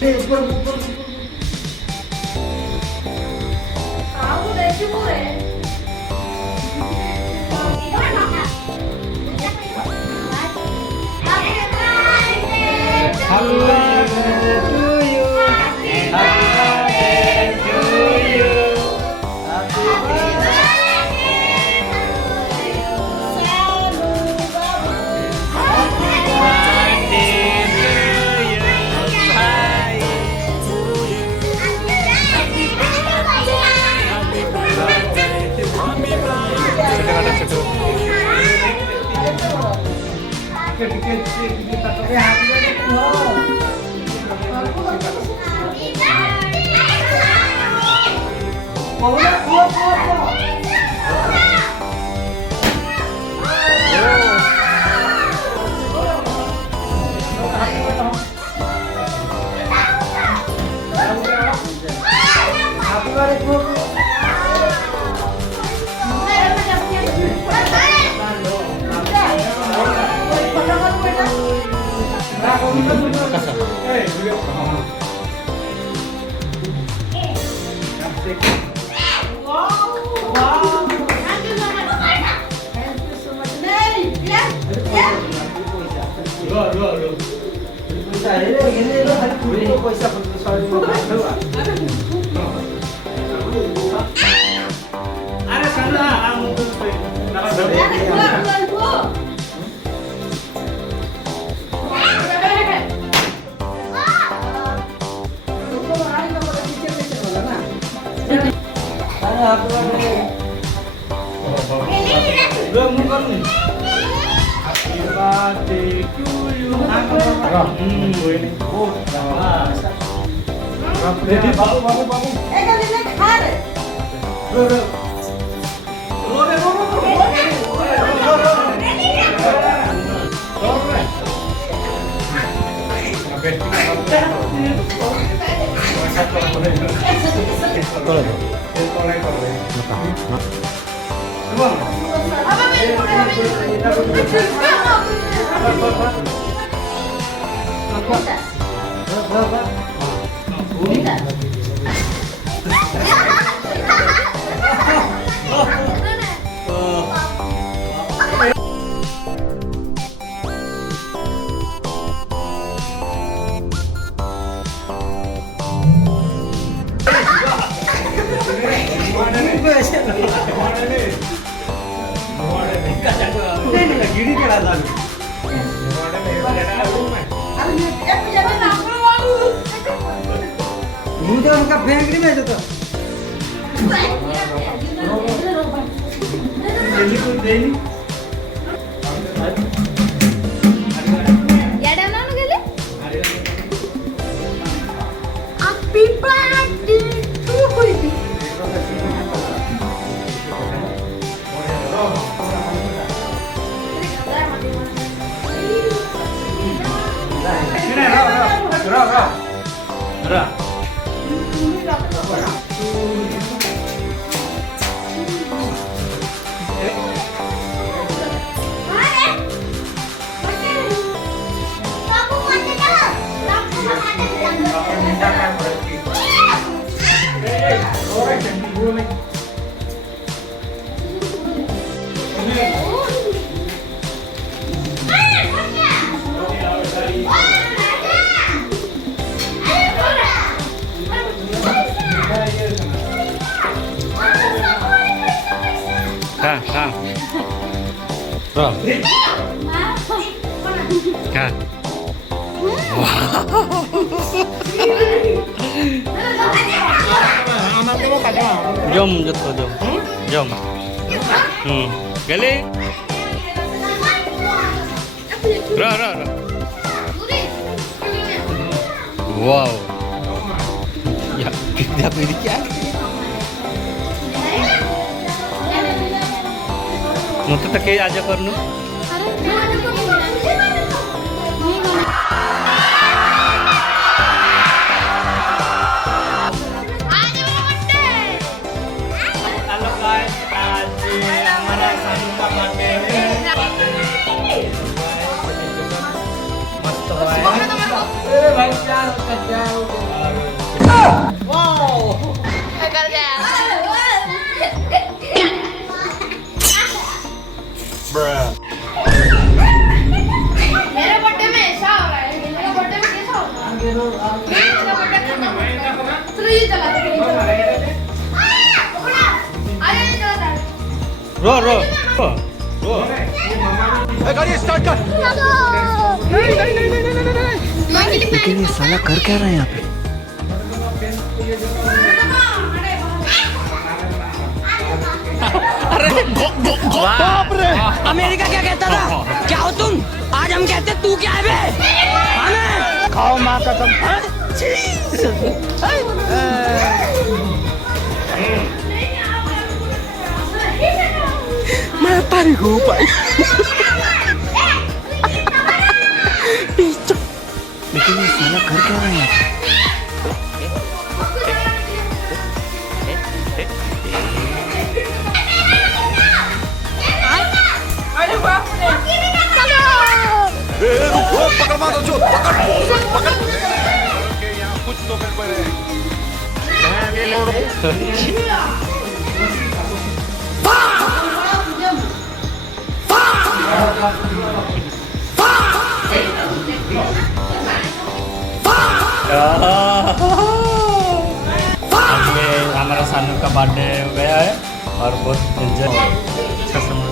Tahu deh sih boleh. Happy birthday to you. Happy birthday to you. Happy birthday to you. Hai. Jom jatuh jom. Jom. Gali. Ra. Wow. Ya, kita pilih ya. Mau tetap kayak aja kornu. मेरे birthday में ऐसा हो रहा है, मेरे birthday में कैसा होगा? मेरा बर्थडे खत्म हो गया। चलो ये चला, आगे ये चला। रो रो रो रो गाड़ी स्टार्ट कर। लेकिन ये साला कर क्या रहा है यहाँ पे? बाप रे! अमेरिका क्या कहता था? क्या हो तुम? आज हम कहते तू क्या है बे? खाओ माँ कसम। मैं पारी हूँ भाई। लेकिन ये साला कर क्या रहा है यहाँ पे? पकड़ मारो जो पकड़ पकड़ कुछ तो गड़बड़ है। आज में हमारा सानू का बर्थडे हो गया है और बहुत एंजॉय अच्छा समय।